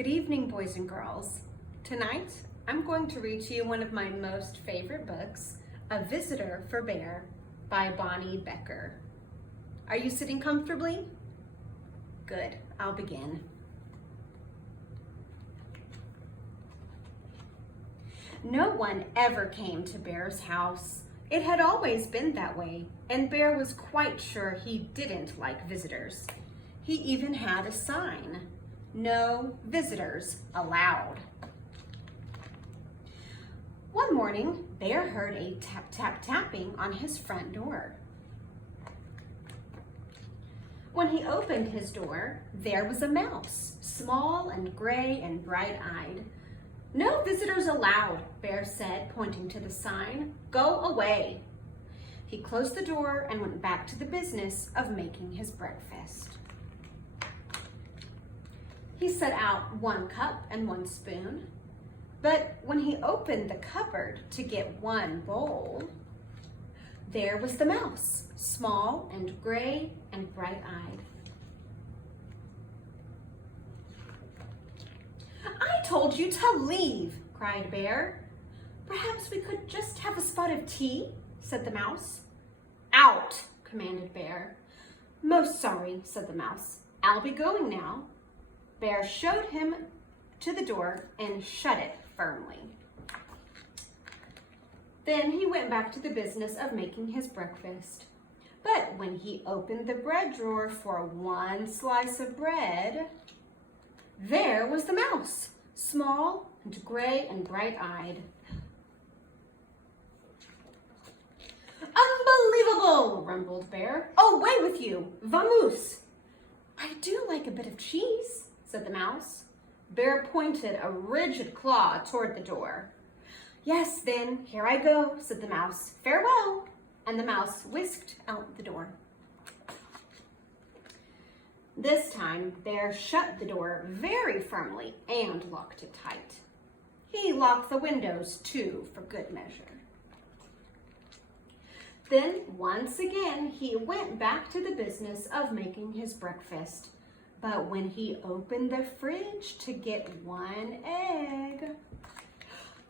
Good evening, boys and girls. Tonight, I'm going to read to you one of my most favorite books, A Visitor for Bear by Becker. Are you sitting comfortably? Good, I'll begin. No one ever came to Bear's house. It had always been that way, and Bear was quite sure he didn't like visitors. He even had a sign. No visitors allowed. One morning, Bear heard a tap, tap, tapping on his front door. When he opened his door, there was a mouse, small and gray and bright-eyed. No visitors allowed, Bear said, pointing to the sign. Go away. He closed the door and went back to the business of making his breakfast. He set out 1 cup and 1 spoon, but when he opened the cupboard to get 1 bowl, there was the mouse, small and gray and bright-eyed. I told you to leave, cried Bear. Perhaps we could just have a spot of tea, said the mouse. Out, commanded Bear. Most sorry, said the mouse. I'll be going now. Bear showed him to the door and shut it firmly. Then he went back to the business of making his breakfast. But when he opened the bread drawer for 1 slice of bread, there was the mouse, small and gray and bright-eyed. Unbelievable, rumbled Bear. Away with you, vamoose. I do like a bit of cheese, said the mouse. Bear pointed a rigid claw toward the door. Yes, then, here I go, said the mouse. Farewell. And the mouse whisked out the door. This time, Bear shut the door very firmly and locked it tight. He locked the windows, too, for good measure. Then, once again, he went back to the business of making his breakfast. But when he opened the fridge to get 1 egg,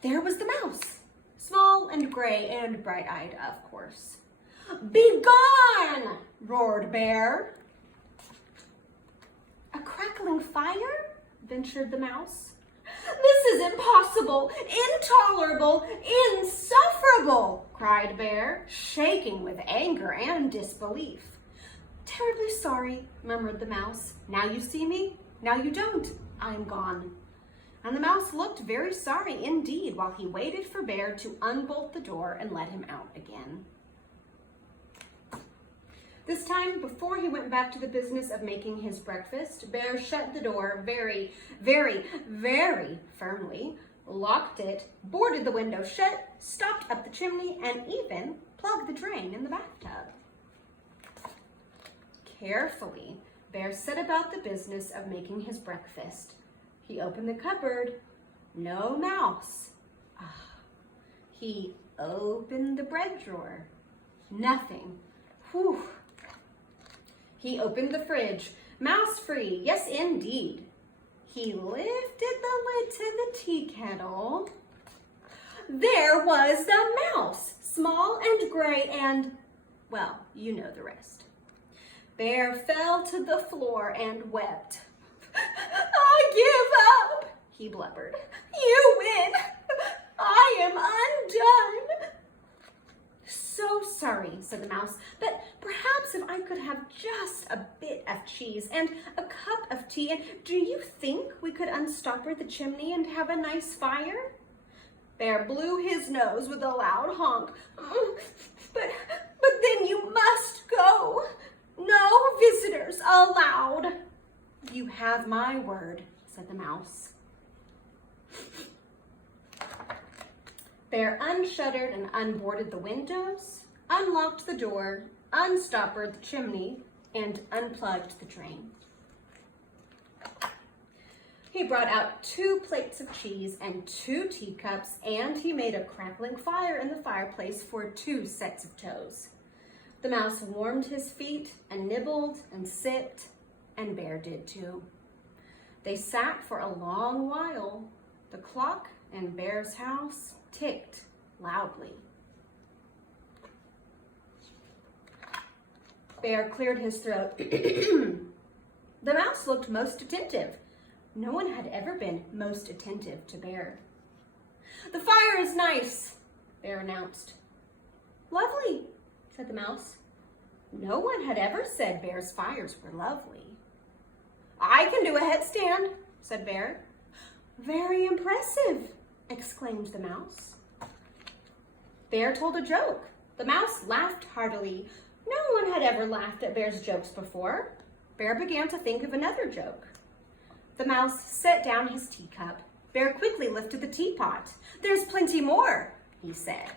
there was the mouse, small and gray and bright-eyed, of course. Be gone, roared Bear. A crackling fire? Ventured the mouse. This is impossible, intolerable, insufferable, cried Bear, shaking with anger and disbelief. Terribly sorry, murmured the mouse. Now you see me, now you don't. I am gone. And the mouse looked very sorry indeed while he waited for Bear to unbolt the door and let him out again. This time, before he went back to the business of making his breakfast, Bear shut the door very, very, very firmly, locked it, boarded the window shut, stopped up the chimney, and even plugged the drain in the bathtub. Carefully, Bear set about the business of making his breakfast. He opened the cupboard. No mouse. He opened the bread drawer. Nothing. Whew. He opened the fridge. Mouse-free. Yes, indeed. He lifted the lid to the tea kettle. There was the mouse, small and gray and, well, you know the rest. Bear fell to the floor and wept. I give up, he blubbered. You win. I am undone. So sorry, said the mouse, but perhaps if I could have just a bit of cheese and a cup of tea, and do you think we could unstopper the chimney and have a nice fire? Bear blew his nose with a loud honk. But then you must go. No visitors allowed. You have my word, said the mouse. Bear unshuttered and unboarded the windows, unlocked the door, unstoppered the chimney, and unplugged the drain. He brought out 2 plates of cheese and 2 teacups, and he made a crackling fire in the fireplace for 2 sets of toes. The mouse warmed his feet and nibbled and sipped, and Bear did too. They sat for a long while. The clock in Bear's house ticked loudly. Bear cleared his throat. The mouse looked most attentive. No one had ever been most attentive to Bear. "The fire is nice," Bear announced. "Lovely," said the mouse. No one had ever said Bear's fires were lovely. "I can do a headstand," said Bear. "Very impressive," exclaimed the mouse. Bear told a joke. The mouse laughed heartily. No one had ever laughed at Bear's jokes before. Bear began to think of another joke. The mouse set down his teacup. Bear quickly lifted the teapot. "There's plenty more," he said.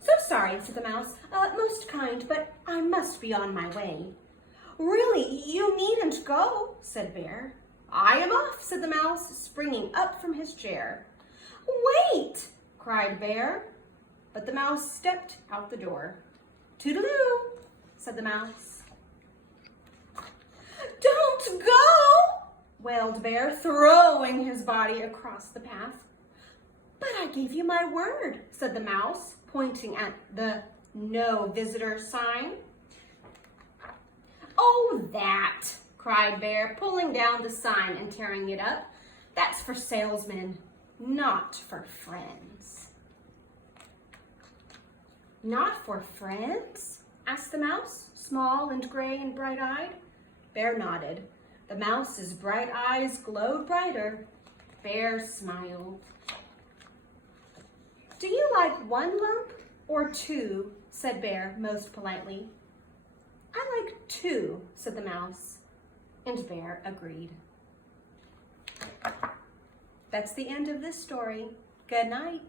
"So sorry," said the mouse. "Most kind, but I must be on my way." "Really, you needn't go," said Bear. "I am off," said the mouse, springing up from his chair. "Wait!" cried Bear. But the mouse stepped out the door. "Toodaloo," said the mouse. "Don't go!" wailed Bear, throwing his body across the path. "But I gave you my word," said the mouse, pointing at the "No Visitor" sign. "Oh, that!" cried Bear, pulling down the sign and tearing it up. "That's for salesmen, not for friends." "Not for friends?" asked the mouse, small and gray and bright-eyed. Bear nodded. The mouse's bright eyes glowed brighter. Bear smiled. "Do you like one lump or two?" said Bear most politely. "I like two," said the mouse, and Bear agreed. That's the end of this story. Good night.